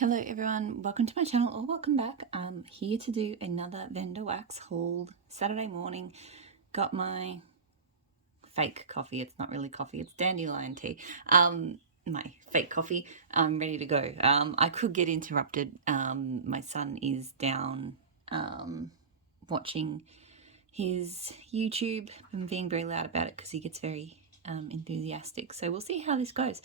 Hello everyone, welcome to my channel or welcome back. I'm here to do another vendor wax haul. Saturday morning, got my fake coffee. It's not really coffee, it's dandelion tea. My fake coffee, ready to go. I could get interrupted. My son is down watching his YouTube and being very loud about it because he gets very enthusiastic. So we'll see how this goes.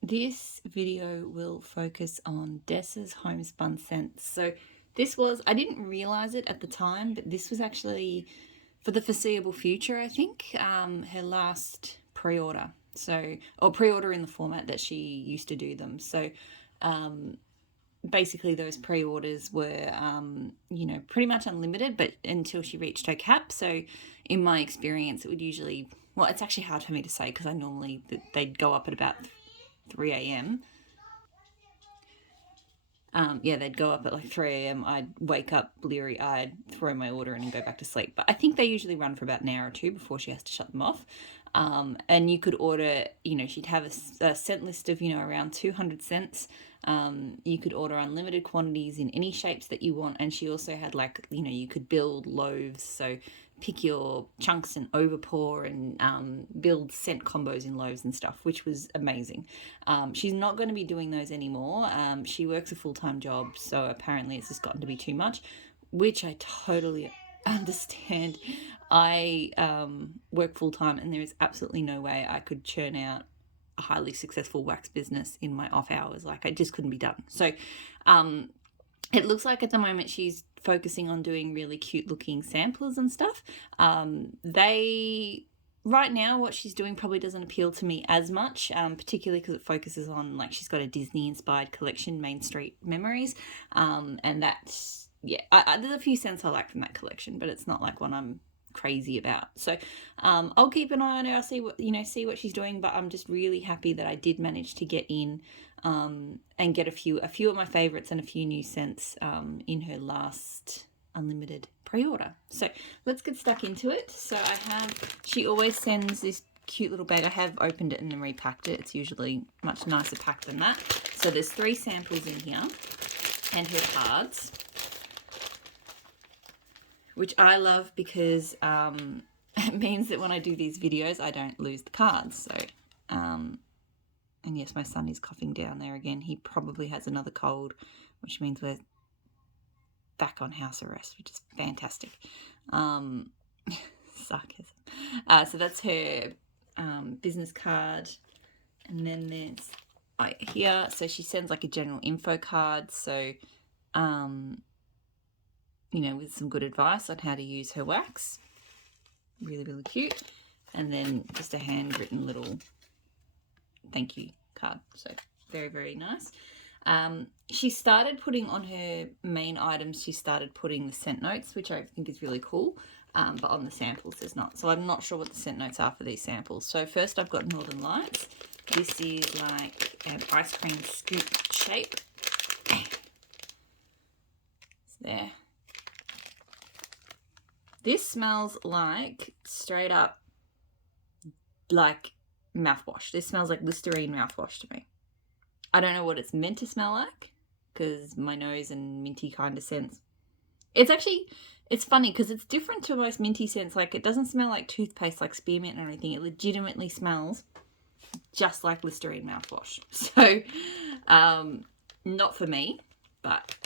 This video will focus on Dessa's homespun scents. So this was, I didn't realize it at the time, but this was actually for the foreseeable future, I think, her last pre-order. So, or pre-order in the format that she used to do them. So basically those pre-orders were, pretty much unlimited, but until she reached her cap. So in my experience, it would usually, well, it's actually hard for me to say because they'd go up at about 3 a.m. They'd go up at like 3 a.m. I'd wake up bleary-eyed, throw my order in and go back to sleep. But I think they usually run for about an hour or two before she has to shut them off. And you could order, she'd have a scent list of, around 200 scents. You could order unlimited quantities in any shapes that you want. And she also had you could build loaves. So pick your chunks and overpour and build scent combos in loaves and stuff, which was amazing. She's not going to be doing those anymore. She works a full-time job, so apparently it's just gotten to be too much, which I totally understand. I work full-time and there is absolutely no way I could churn out a highly successful wax business in my off hours. It just couldn't be done. So it looks like at the moment she's focusing on doing really cute looking samplers and stuff. Right now what she's doing probably doesn't appeal to me as much, particularly because it focuses on, she's got a Disney inspired collection, Main Street Memories, and that's, there's a few scents I like from that collection, but it's not like one I'm crazy about. So I'll keep an eye on her. I'll see what she's doing, but I'm just really happy that I did manage to get in and get a few of my favorites and a few new scents in her last unlimited pre-order. So let's get stuck into it. So she always sends this cute little bag. I have opened it and then repacked it. It's usually much nicer packed than that. So there's 3 samples in here and her cards, which I love because it means that when I do these videos, I don't lose the cards. So, and yes, my son is coughing down there again. He probably has another cold, which means we're back on house arrest, which is fantastic. Sarcasm. So that's her business card. And then there's here. So she sends a general info card. So, with some good advice on how to use her wax. Really, really cute. And then just a handwritten little thank you card. So very, very nice. She started putting on her main items, she started putting the scent notes, which I think is really cool. But on the samples there's not. So I'm not sure what the scent notes are for these samples. So first I've got Northern Lights. This is like an ice cream scoop shape. It's there. This smells like straight up mouthwash. This smells like Listerine mouthwash to me. I don't know what it's meant to smell like because my nose and minty kind of scents. It's funny because it's different to most minty scents. It doesn't smell like toothpaste, like spearmint or anything. It legitimately smells just like Listerine mouthwash. So, not for me, but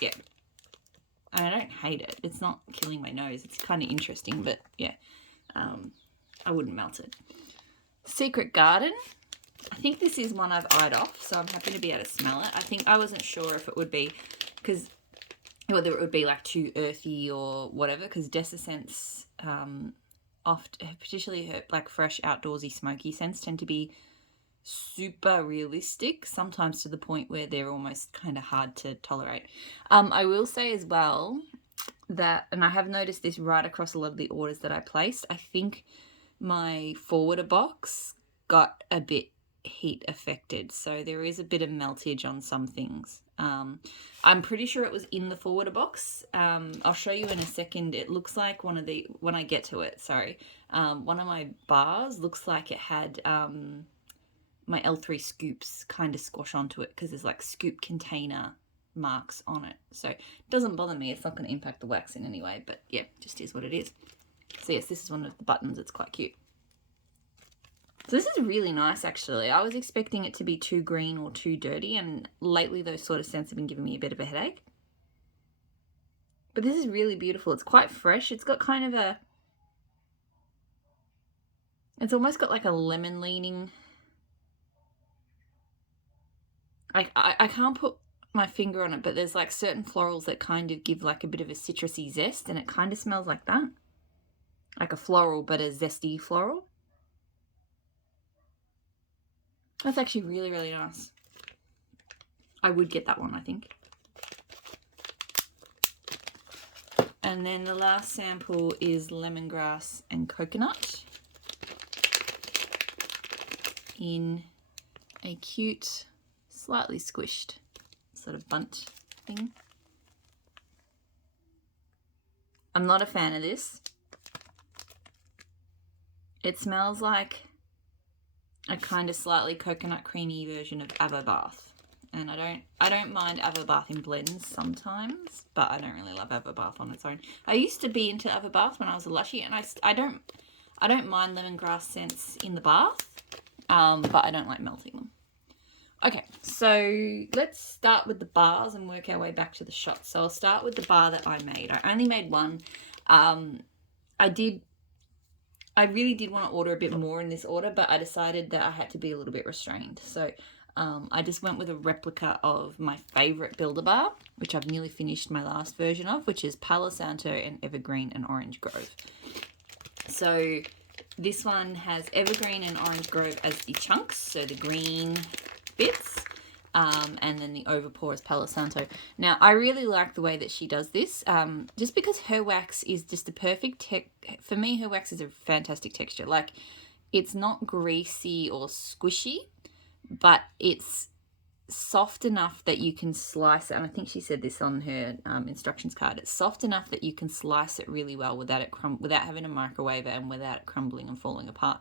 yeah. I don't hate it. It's not killing my nose. It's kind of interesting, but yeah, I wouldn't melt it. Secret Garden. I think this is one I've eyed off, so I'm happy to be able to smell it. I think I wasn't sure if it would be, whether it would be too earthy or whatever, because Dessa scents, particularly her fresh outdoorsy smoky scents tend to be super realistic, sometimes to the point where they're almost kind of hard to tolerate. I will say as well that, and I have noticed this right across a lot of the orders that I placed, I think my forwarder box got a bit heat affected, so there is a bit of meltage on some things. I'm pretty sure it was in the forwarder box. I'll show you in a second. It looks like when I get to it, sorry, one of my bars looks like it had my L3 scoops kind of squash onto it because there's like scoop container marks on it. So it doesn't bother me. It's not going to impact the wax in any way, but yeah, just is what it is. So yes, this is one of the buttons. It's quite cute. So this is really nice, actually. I was expecting it to be too green or too dirty, and lately those sort of scents have been giving me a bit of a headache. But this is really beautiful. It's quite fresh. It's got kind of a... It's almost got like a lemon leaning... I can't put my finger on it, but there's like certain florals that kind of give like a bit of a citrusy zest, and it kind of smells like that. Like a floral, but a zesty floral. That's actually really, really nice. I would get that one, I think. And then the last sample is lemongrass and coconut in a cute, slightly squished sort of bunt thing. I'm not a fan of this. It smells like a kind of slightly coconut creamy version of Avo Bath. And I don't mind Avo Bath in blends sometimes, but I don't really love Avo Bath on its own. I used to be into Avo Bath when I was a lushy, and I don't mind lemongrass scents in the bath, but I don't like melting them. Okay, so let's start with the bars and work our way back to the shots. So I'll start with the bar that I made. I only made one. I really did want to order a bit more in this order, but I decided that I had to be a little bit restrained. So I just went with a replica of my favourite Builder bar, which I've nearly finished my last version of, which is Palo Santo and Evergreen and Orange Grove. So this one has Evergreen and Orange Grove as the chunks, so the green bits, and then the overpour is Palo Santo. Now, I really like the way that she does this, just because her wax is just the perfect for me, her wax is a fantastic texture. Like, it's not greasy or squishy, but it's soft enough that you can slice it. And I think she said this on her instructions card. It's soft enough that you can slice it really well without it without having to microwave it and without it crumbling and falling apart.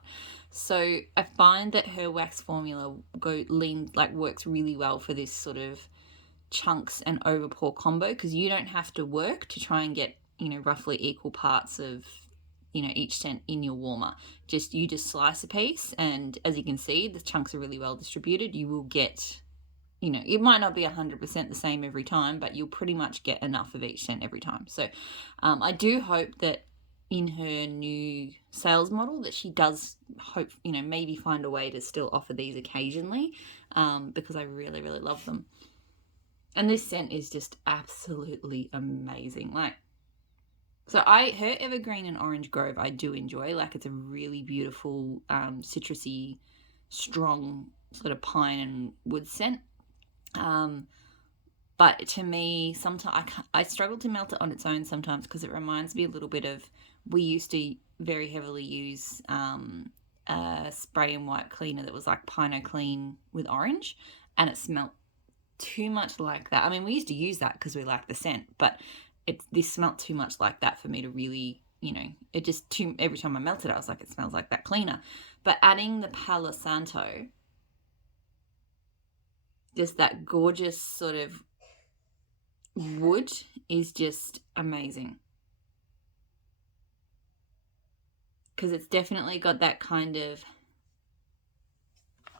So I find that her wax formula works really well for this sort of chunks and overpour combo, because you don't have to work to try and get, roughly equal parts of, each scent in your warmer. You just slice a piece, and as you can see, the chunks are really well distributed. You will get, it might not be 100% the same every time, but you'll pretty much get enough of each scent every time. So I do hope that in her new sales model that she does hope, maybe find a way to still offer these occasionally, because I really, really love them. And this scent is just absolutely amazing. So her Evergreen and Orange Grove I do enjoy. It's a really beautiful, citrusy, strong sort of pine and wood scent. But to me, sometimes I struggle to melt it on its own sometimes, because it reminds me a little bit of, we used to very heavily use a spray and wipe cleaner that was like Pino Clean with orange, and it smelled too much like that. I mean, we used to use that because we liked the scent, but this smelled too much like that for me to really, it just every time I melted it, I was like, it smells like that cleaner. But adding the Palo Santo, just that gorgeous sort of wood is just amazing. Because it's definitely got that kind of,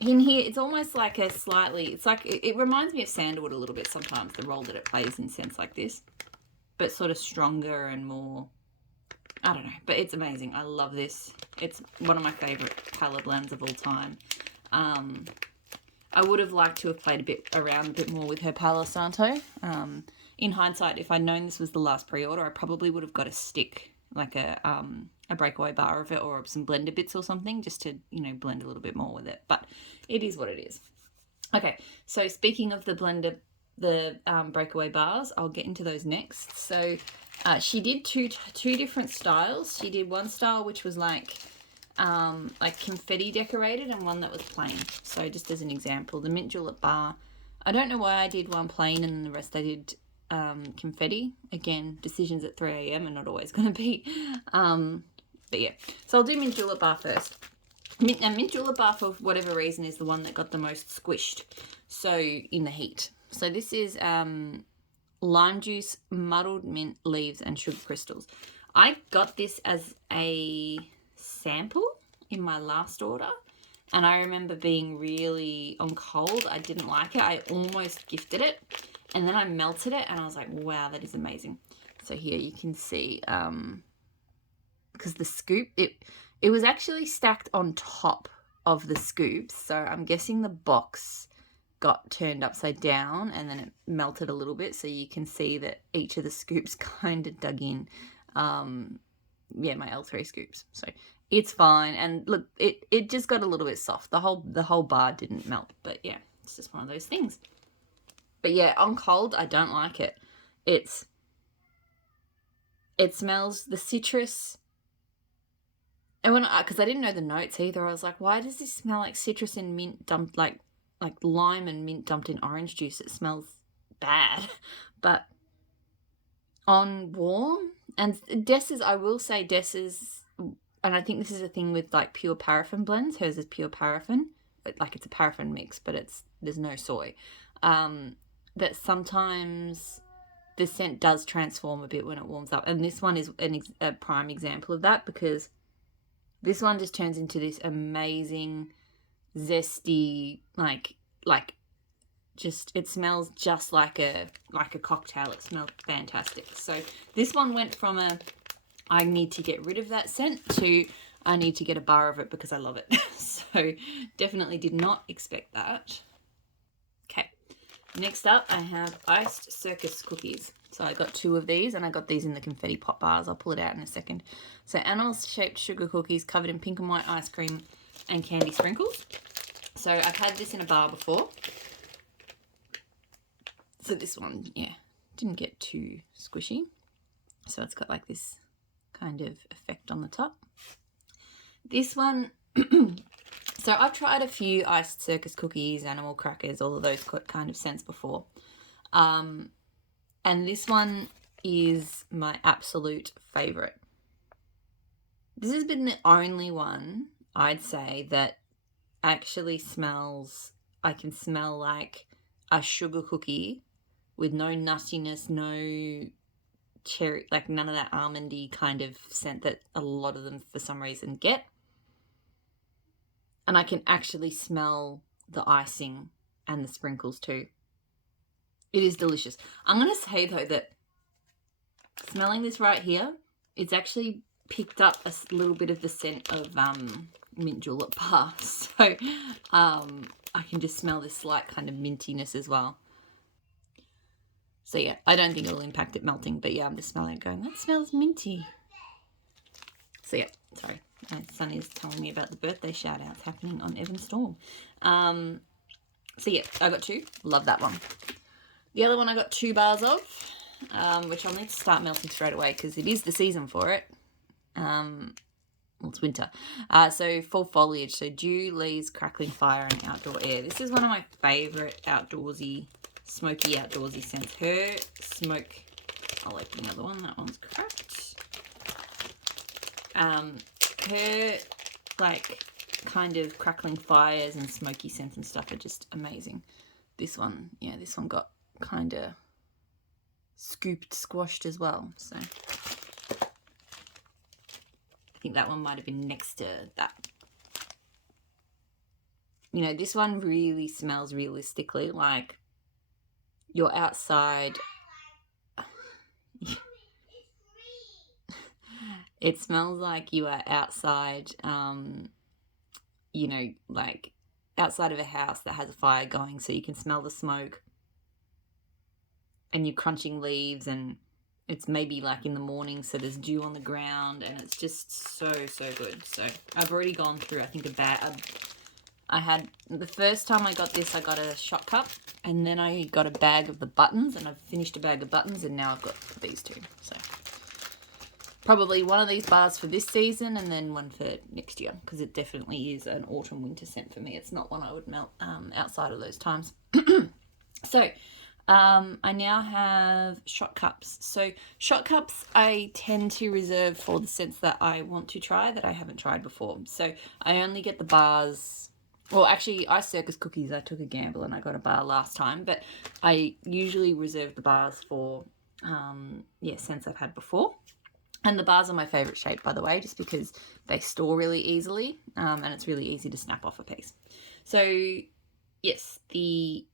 in here, it's almost like it reminds me of sandalwood a little bit sometimes, the role that it plays in scents like this, but sort of stronger and more, I don't know, but it's amazing. I love this. It's one of my favorite palette blends of all time. I would have liked to have played around a bit more with her Palo Santo. In hindsight, if I'd known this was the last pre-order, I probably would have got a stick, like a breakaway bar of it, or some blender bits or something, just to, blend a little bit more with it. But it is what it is. Okay, so speaking of the breakaway bars, I'll get into those next. So she did two different styles. She did one style which was like confetti decorated, and one that was plain. So just as an example, the mint julep bar, I don't know why I did one plain and the rest I did confetti. Again, decisions at 3 a.m. are not always going to be, but yeah. So I'll do mint julep bar first. Mint julep bar, for whatever reason, is the one that got the most squished, so in the heat. So this is lime juice, muddled mint leaves, and sugar crystals. I got this as a sample in my last order, and I remember being really on cold. I didn't like it. I almost gifted it, and then I melted it, and I was like, wow, that is amazing. So here you can see, because the scoop, it was actually stacked on top of the scoops, so I'm guessing the box got turned upside down and then it melted a little bit, so you can see that each of the scoops kind of dug in. Yeah, my L3 scoops, so it's fine. And look, it just got a little bit soft. The whole bar didn't melt, but yeah, it's just one of those things. But yeah, on cold, I don't like it. It smells the citrus. And because I didn't know the notes either, I was like, why does this smell like citrus and mint dumped, like lime and mint dumped in orange juice? It smells bad. But on warm, and Dessa's, I will say Dessa's, and I think this is a thing with like pure paraffin blends. Hers is pure paraffin, like it's a paraffin mix, but there's no soy. That sometimes the scent does transform a bit when it warms up, and this one is a prime example of that, because this one just turns into this amazing, zesty, like just, it smells just like a cocktail. It smells fantastic. So this one went from I need to get rid of that scent to I need to get a bar of it because I love it. So definitely did not expect that. Okay, next up I have iced circus cookies. So I got 2 of these, and I got these in the confetti pop bars. I'll pull it out in a second. So animal-shaped sugar cookies covered in pink and white ice cream and candy sprinkles. So I've had this in a bar before. So this one, yeah, didn't get too squishy. So it's got like this kind of effect on the top. This one, so I've tried a few iced circus cookies, animal crackers, all of those kind of scents before. And this one is my absolute favourite. This has been the only one, I'd say, that actually smells, I can smell like a sugar cookie with no nuttiness, no cherry, like none of that almondy kind of scent that a lot of them for some reason get. And I can actually smell the icing and the sprinkles too. It is delicious. I'm going to say, though, that smelling this right here, it's actually picked up a little bit of the scent of mint julep bar. So I can just smell this slight kind of mintiness as well. So yeah, I don't think it'll impact it melting, but yeah, I'm just smelling it going, that smells minty. So yeah, sorry. My son is telling me about the birthday shout-outs happening on Evan Storm. So yeah, I got 2. Love that one. The other one I got 2 bars of, which I'll need to start melting straight away because it is the season for it. Well, it's winter. So fall foliage. So dew, leaves, crackling fire, and outdoor air. This is one of my favourite outdoorsy, smoky outdoorsy scents. Her smoke, I'll open the other one. That one's cracked. Her, like, kind of crackling fires and smoky scents and stuff are just amazing. This one, yeah, this one got kind of squashed as well, so I think that one might have been next to that. You know, this one really smells realistically like you're outside. It smells like you are outside, you know, like outside of a house that has a fire going, so you can smell the smoke. And you're crunching leaves, and it's maybe like in the morning, so there's dew on the ground, and it's just so good. So I've already gone through, I think, I had, the first time I got this, I got a shot cup, and then I got a bag of the buttons, and I've finished a bag of buttons, and now I've got these 2. So probably one of these bars for this season, and then one for next year, because it definitely is an autumn winter scent for me. It's not one I would melt outside of those times. So I now have shot cups. So shot cups I tend to reserve for the scents that I want to try that I haven't tried before. So I only get the bars. Well, actually, Ice Circus cookies, I took a gamble and I got a bar last time, but I usually reserve the bars for, scents I've had before. And the bars are my favourite shape, by the way, just because they store really easily, and it's really easy to snap off a piece. So, yes, the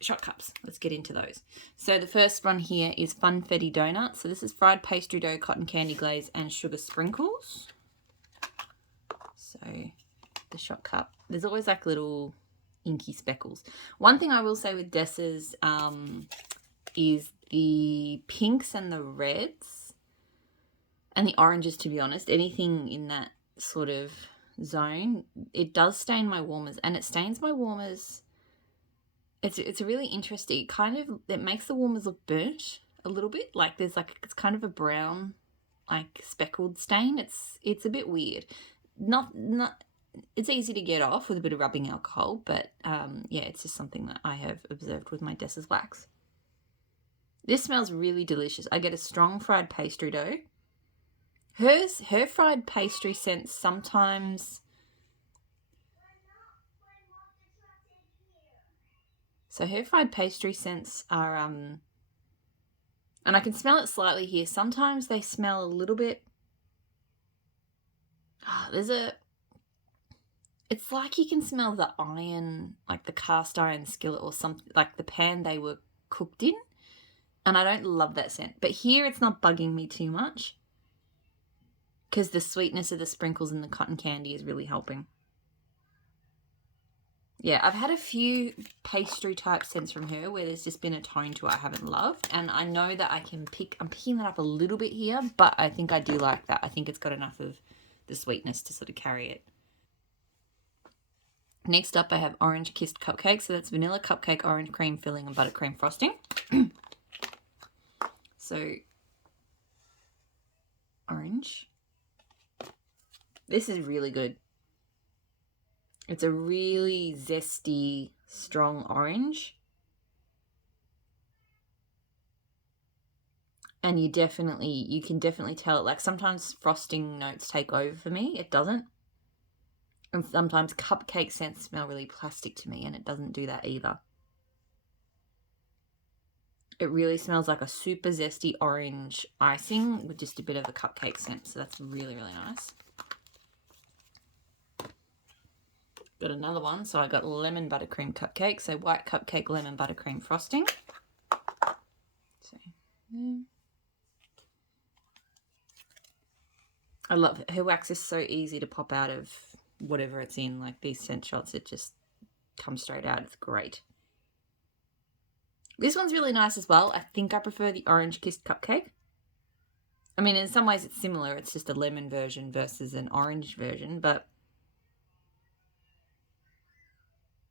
shot cups. Let's get into those. So the first one here is Funfetti Donuts. So this is fried pastry dough, cotton candy glaze, and sugar sprinkles. So the shot cup. There's always like little inky speckles. One thing I will say with Dessa's is the pinks and the reds and the oranges, to be honest. Anything in that sort of zone, it does stain my warmers, and it stains my warmers. It's a really interesting it makes the warmers look burnt a little bit, like there's like it's kind of a brown like speckled stain. It's a bit weird. Not it's easy to get off with a bit of rubbing alcohol, but it's just something that I have observed with my Dessa's wax. This smells really delicious. I get a strong fried pastry dough. Her fried pastry scents sometimes. So her fried pastry scents are, and I can smell it slightly here. Sometimes they smell a little bit, it's like you can smell the iron, like the cast iron skillet or something, like the pan they were cooked in. And I don't love that scent. But here it's not bugging me too much because the sweetness of the sprinkles and the cotton candy is really helping. Yeah, I've had a few pastry type scents from her where there's just been a tone to it I haven't loved. And I know that I'm picking that up a little bit here, but I think I do like that. I think it's got enough of the sweetness to sort of carry it. Next up, I have Orange Kissed Cupcakes. So that's vanilla cupcake, orange cream filling, and buttercream frosting. So, orange. This is really good. It's a really zesty, strong orange. And you can definitely tell it. Like sometimes frosting notes take over for me. It doesn't. And sometimes cupcake scents smell really plastic to me, and it doesn't do that either. It really smells like a super zesty orange icing with just a bit of a cupcake scent. So that's really, really nice. Got another one. So I got lemon buttercream cupcake. So white cupcake, lemon buttercream frosting. So, I love it. Her wax is so easy to pop out of whatever it's in. Like these scent shots, it just comes straight out. It's great. This one's really nice as well. I think I prefer the orange kissed cupcake. I mean, in some ways it's similar. It's just a lemon version versus an orange version, but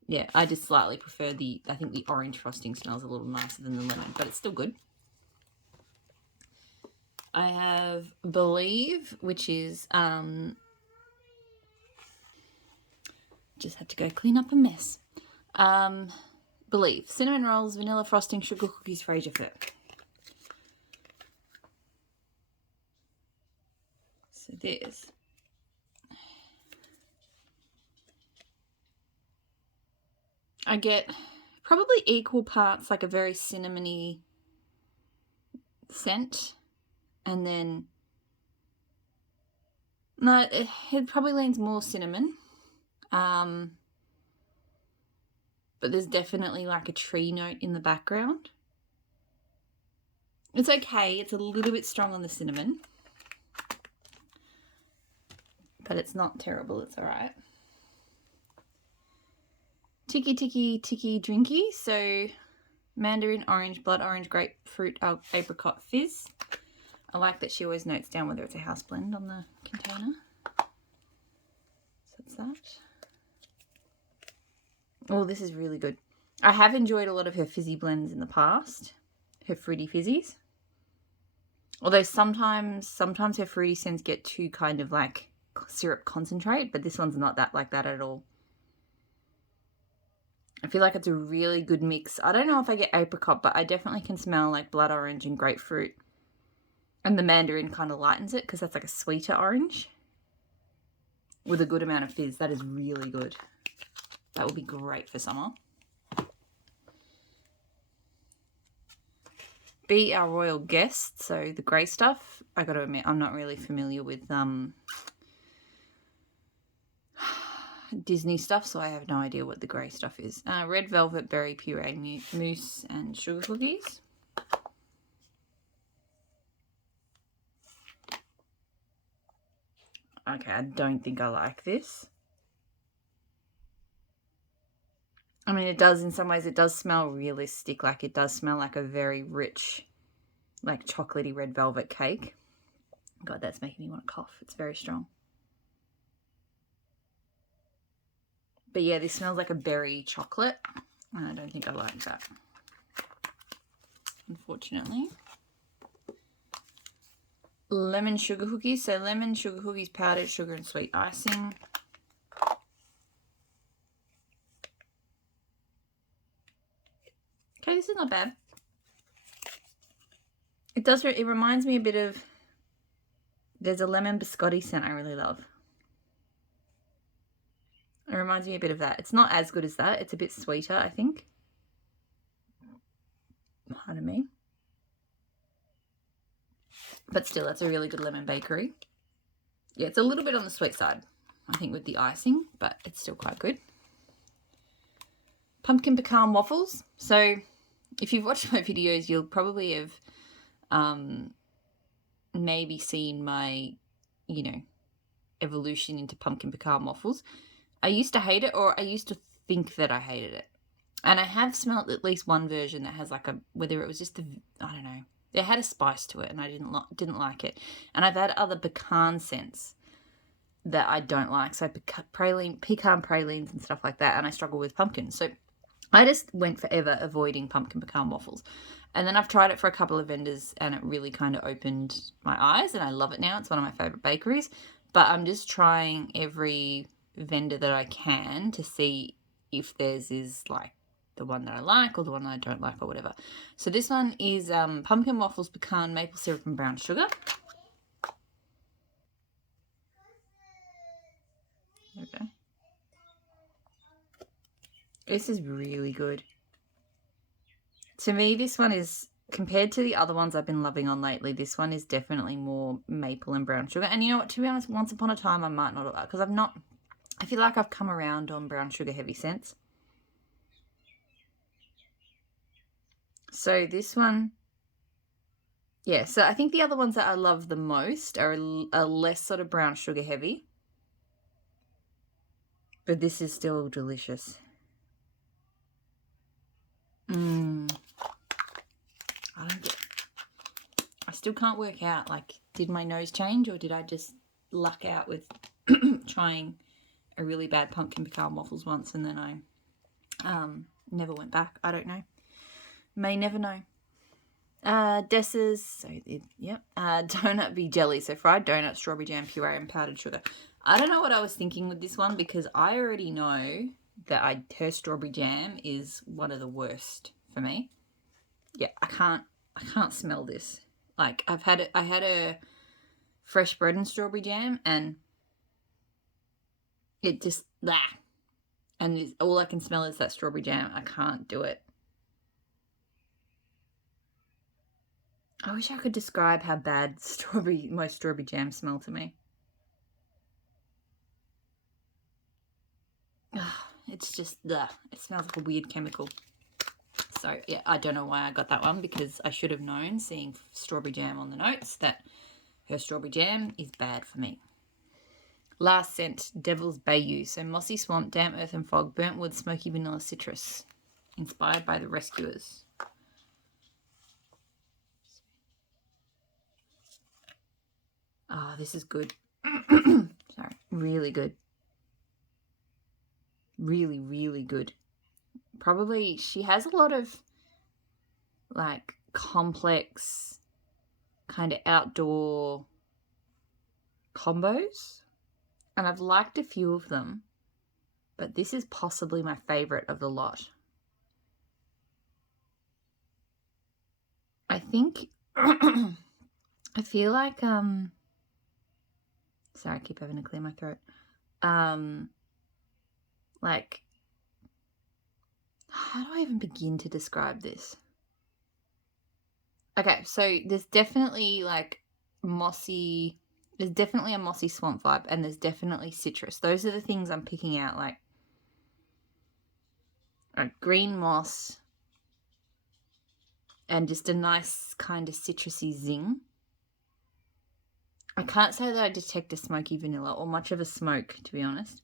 yeah, I just slightly prefer I think the orange frosting smells a little nicer than the lemon, but it's still good. I have Believe, which is, just had to go clean up a mess. Believe, cinnamon rolls, vanilla frosting, sugar cookies, Fraser Fir. So there's. I get probably equal parts like a very cinnamony scent, and then no, it probably leans more cinnamon, but there's definitely like a tree note in the background. It's okay. It's a little bit strong on the cinnamon, but it's not terrible. It's all right. Tiki drinky. So mandarin, orange, blood orange, grapefruit, apricot fizz. I like that she always notes down whether it's a house blend on the container. So that's that. Oh, this is really good. I have enjoyed a lot of her fizzy blends in the past. Her fruity fizzies. Although sometimes her fruity scents get too kind of like syrup concentrate, but this one's not like that at all. I feel like it's a really good mix. I don't know if I get apricot, but I definitely can smell like blood orange and grapefruit. And the mandarin kind of lightens it because that's like a sweeter orange with a good amount of fizz. That is really good. That will be great for summer. Be Our Royal Guest, so the grey stuff. I got to admit, I'm not really familiar with Disney stuff, so I have no idea what the grey stuff is. Red velvet, berry puree, mousse, and sugar cookies. Okay, I don't think I like this. I mean, it does, in some ways, it does smell realistic. Like, it does smell like a very rich, like, chocolatey red velvet cake. God, that's making me want to cough. It's very strong. But yeah, this smells like a berry chocolate. I don't think I like that, unfortunately. Lemon sugar cookies. So lemon sugar cookies, powdered sugar and sweet icing. Okay, this is not bad. It does, it reminds me a bit of, there's a lemon biscotti scent I really love. It reminds me a bit of that. It's not as good as that. It's a bit sweeter, I think. Pardon me. But still, that's a really good lemon bakery. Yeah, it's a little bit on the sweet side, I think, with the icing, but it's still quite good. Pumpkin pecan waffles. So if you've watched my videos, you'll probably have maybe seen my, you know, evolution into pumpkin pecan waffles. I used to hate it, or I used to think that I hated it. And I have smelled at least one version that has like a, whether it was just the, I don't know, it had a spice to it and I didn't like it. And I've had other pecan scents that I don't like. So pecan pralines and stuff like that. And I struggle with pumpkin. So I just went forever avoiding pumpkin pecan waffles. And then I've tried it for a couple of vendors and it really kind of opened my eyes and I love it now. It's one of my favorite bakeries. But I'm just trying every vendor that I can to see if theirs is like the one that I like or the one that I don't like or whatever. So this one is pumpkin waffles, pecan, maple syrup and brown sugar. Okay. This is really good. To me, this one is, compared to the other ones I've been loving on lately, this one is definitely more maple and brown sugar. And you know what, to be honest, once upon a time I might not have, because I feel like I've come around on brown sugar heavy scents. So this one, yeah, so I think the other ones that I love the most are less sort of brown sugar heavy. But this is still delicious. I still can't work out, like, did my nose change or did I just luck out with trying a really bad pumpkin pecan waffles once and then I never went back. I don't know. May never know. Dessa's, so yep, donut be jelly. So fried donut, strawberry jam, puree, and powdered sugar. I don't know what I was thinking with this one because I already know that her strawberry jam is one of the worst for me. Yeah, I can't smell this. Like I had a fresh bread and strawberry jam and it just and all I can smell is that strawberry jam. I can't do it. I wish I could describe how bad most strawberry jam smell to me. It's just, it smells like a weird chemical. So, yeah, I don't know why I got that one because I should have known, seeing strawberry jam on the notes, that her strawberry jam is bad for me. Last scent, Devil's Bayou. So, mossy swamp, damp earth and fog, burnt wood, smoky vanilla citrus. Inspired by the rescuers. Oh, this is good. Sorry, really good. Really, really good. Probably, she has a lot of, like, complex, kind of outdoor combos. And I've liked a few of them. but this is possibly my favorite of the lot. I think I feel like sorry, I keep having to clear my throat. Like, how do I even begin to describe this? Okay, so there's definitely like mossy, there's definitely a mossy swamp vibe, and there's definitely citrus. Those are the things I'm picking out, like green moss and just a nice kind of citrusy zing. I can't say that I detect a smoky vanilla or much of a smoke, to be honest.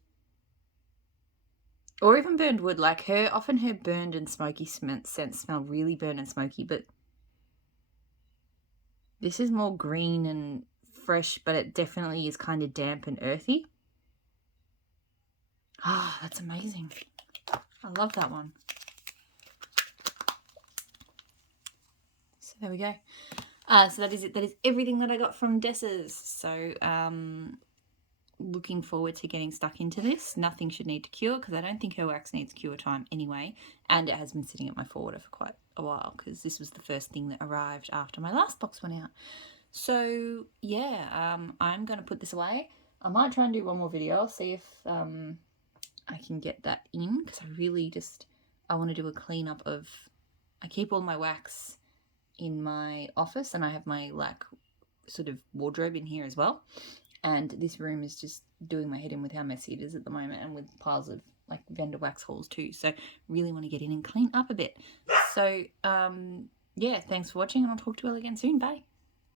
Or even burned wood. Like often her burned and smoky scents smell really burnt and smoky, but this is more green and fresh, but it definitely is kind of damp and earthy. Ah, that's amazing. I love that one. So there we go. So that is it. That is everything that I got from Dessa's. So looking forward to getting stuck into this. Nothing should need to cure because I don't think her wax needs cure time anyway. And it has been sitting at my forwarder for quite a while because this was the first thing that arrived after my last box went out. So yeah, I'm going to put this away. I might try and do one more video. I'll see if I can get that in because I want to do a cleanup of, I keep all my wax in my office and I have my like sort of wardrobe in here as well. And this room is just doing my head in with how messy it is at the moment and with piles of like vendor wax hauls too. So really want to get in and clean up a bit. So yeah, thanks for watching and I'll talk to you all again soon. Bye.